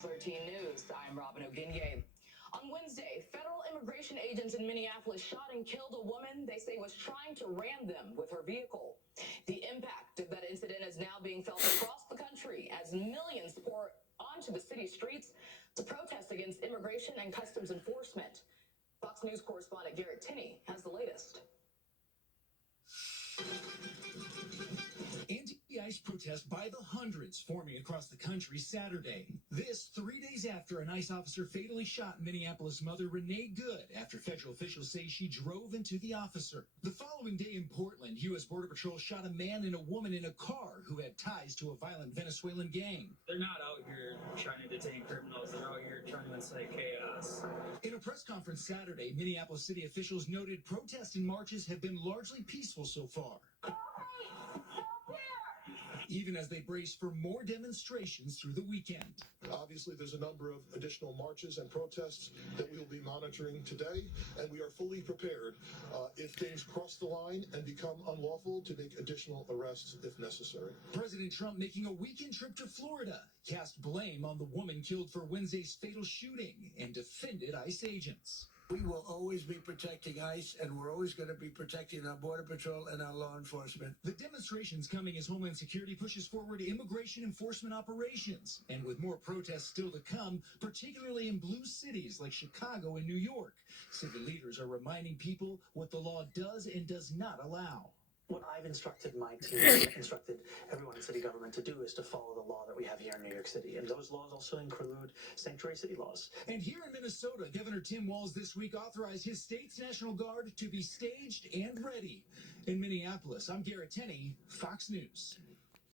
13 News. I'm Robin Oginye. On Wednesday, federal immigration agents in Minneapolis shot and killed a woman they say was trying to ram them with her vehicle. The impact of that incident is now being felt across the country as millions pour onto the city streets to protest against immigration and customs enforcement. Fox News correspondent Garrett Tinney has the latest. Anti-I.C.E protests by the hundreds forming across the country Saturday. This 3 days after an ICE officer fatally shot Minneapolis mother Renee Good after federal officials say she drove into the officer. The following day in Portland, U.S. Border Patrol shot a man and a woman in a car who had ties to a violent Venezuelan gang. They're not out here trying to detain criminals. They're out here trying to incite chaos. In a press conference Saturday, Minneapolis city officials noted protests and marches have been largely peaceful so far, even as they brace for more demonstrations through the weekend. Obviously, there's a number of additional marches and protests that we will be monitoring today, and we are fully prepared if things cross the line and become unlawful to make additional arrests if necessary. President Trump making a weekend trip to Florida cast blame on the woman killed for Wednesday's fatal shooting and defended ICE agents. We will always be protecting ICE, and we're always going to be protecting our Border Patrol and our law enforcement. The demonstrations coming as Homeland Security pushes forward immigration enforcement operations. And with more protests still to come, particularly in blue cities like Chicago and New York, city leaders are reminding people what the law does and does not allow. What I've instructed my team, instructed everyone in city government to do is to follow the law that we have here in New York City. And those laws also include sanctuary city laws. And here in Minnesota, Governor Tim Walz this week authorized his state's National Guard to be staged and ready. In Minneapolis, I'm Garrett Tinney, Fox News.